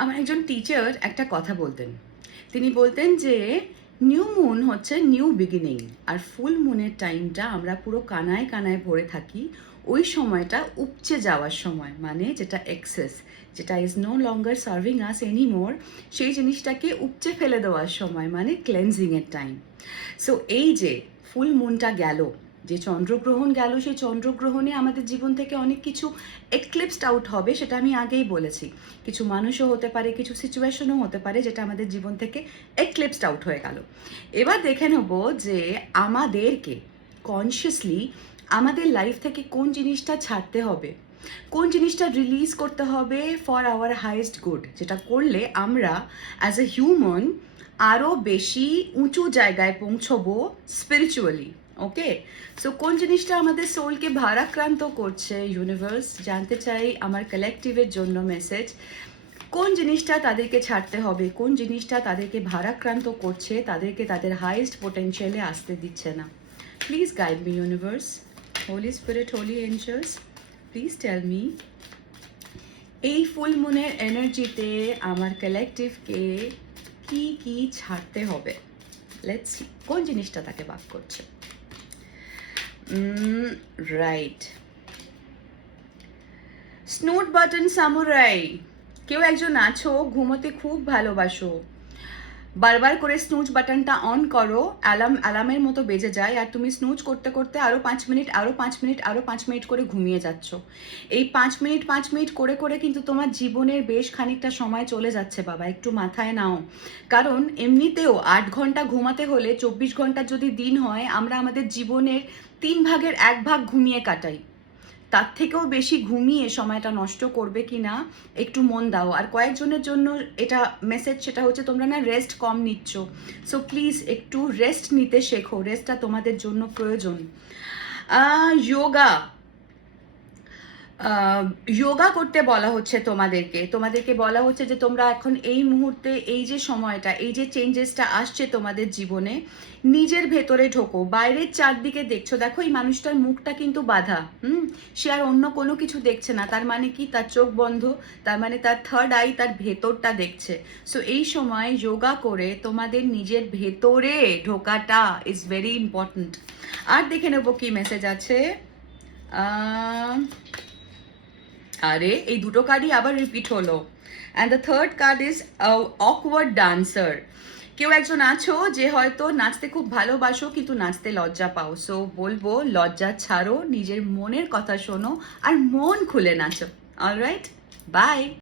আমার একজন টিচার একটা কথা বলতেন। তিনি বলতেন যে নিউ মুন হচ্ছে নিউ বিগিনিং, আর ফুল মুনের টাইমটা আমরা পুরো কানায় কানায় ভরে থাকি। ওই সময়টা উপচে যাওয়ার সময়, মানে যেটা এক্সেস, যেটা is no longer serving us anymore, সেই জিনিসটাকে উপচে ফেলে দেওয়ার সময়, মানে ক্লেন্সিংয়ের টাইম। সো এই যে ফুল মুনটা গেল, যে চন্দ্রগ্রহণ গেল, সেই চন্দ্রগ্রহণে আমাদের জীবন থেকে অনেক কিছু এক্লিপসড আউট হবে, সেটা আমি আগেই বলেছি। কিছু মানুষও হতে পারে, কিছু সিচুয়েশনও হতে পারে যেটা আমাদের জীবন থেকে এক্লিপসড আউট হয়ে গেল। এবার দেখে নেব যে আমাদেরকে কনসিয়াসলি আমাদের লাইফ থেকে কোন জিনিসটা ছাড়তে হবে, কোন জিনিসটা রিলিজ করতে হবে ফর আওয়ার হাইয়েস্ট গুড, যেটা করলে আমরা অ্যাজ এ হিউম্যান আরও বেশি উঁচু জায়গায় পৌঁছবো স্পিরিচুয়ালি। ওকে, সো কোন জিনিসটা আমাদের সোলকে ভারাক্রান্ত করছে, ইউনিভার্স জানতে চাই আমার কালেকটিভের জন্য মেসেজ। কোন জিনিসটা তাদেরকে ছাড়তে হবে, কোন জিনিসটা তাদেরকে ভারাক্রান্ত করছে, তাদেরকে তাদের হাইয়েস্ট পোটেনশিয়ালে আসতে দিচ্ছে না। Please guide me universe, holy spirit, holy angels, please tell me এই ফুল মুনের এনার্জিতে আমার কালেকটিভকে কি কি ছাড়তে হবে। লেটস সি কোন জিনিসটা তাকে বাক করছে। Right, snoot button samurai. কেউ একজন আছো ঘুমোতে খুব ভালোবাসো, বারবার করে স্নুজ বাটনটা অন করো, অ্যালার্মের মতো বেজে যায়, আর তুমি স্নুজ করতে করতে আরও 5 মিনিট, আরও 5 মিনিট, আরও 5 মিনিট করে ঘুমিয়ে যাচ্ছ। এই 5 মিনিট 5 মিনিট করে করে কিন্তু তোমার জীবনের বেশ খানিকটা সময় চলে যাচ্ছে বাবা, একটু মাথায় নাও। কারণ এমনিতেও 8 ঘন্টা ঘুমাতে হলে 24 ঘন্টা যদি দিন হয়, আমরা আমাদের জীবনের 3 ভাগের 1 ভাগ ঘুমিয়ে কাটাই। তার থেকেও বেশি ঘুমিয়ে সময়টা নষ্ট করবে কি না একটু মন দাও। আর কয়েকজনের জন্য এটা মেসেজ, সেটা হচ্ছে তোমরা না রেস্ট কম নিচ্ছ। সো প্লিজ একটু রেস্ট নিতে শেখো, রেস্টটা তোমাদের জন্য প্রয়োজন। যোগা, যোগা করতে বলা হচ্ছে তোমাদেরকে বলা হচ্ছে যে তোমরা এখন এই মুহূর্তে, এই যে সময়টা, এই যে চেঞ্জেসটা আসছে তোমাদের জীবনে, নিজের ভেতরে ঢোকো। বাইরের চারদিকে দেখছো, দেখো এই মানুষটার মুখটা কিন্তু বাঁধা, সে আর অন্য কোনো কিছু দেখছে না। তার মানে কি, তার চোখ বন্ধ, তার মানে তার থার্ড আই তার ভেতরটা দেখছে। সো এই সময় যোগা করে তোমাদের নিজের ভেতরে ঢোকাটা ইজ ভেরি ইম্পর্ট্যান্ট। আর দেখে নেবো কি মেসেজ আছে। আরে এই দুটো কার্ডই আবার রিপিট হলো। And the third card is awkward dancer. কেউ একজন আছো যে হয়তো নাচতে খুব ভালোবাসো কিন্তু নাচতে লজ্জা পাও। সো বলবো লজ্জা ছাড়ো, নিজের মনের কথা শোনো আর মন খুলে নাচো। Alright, by.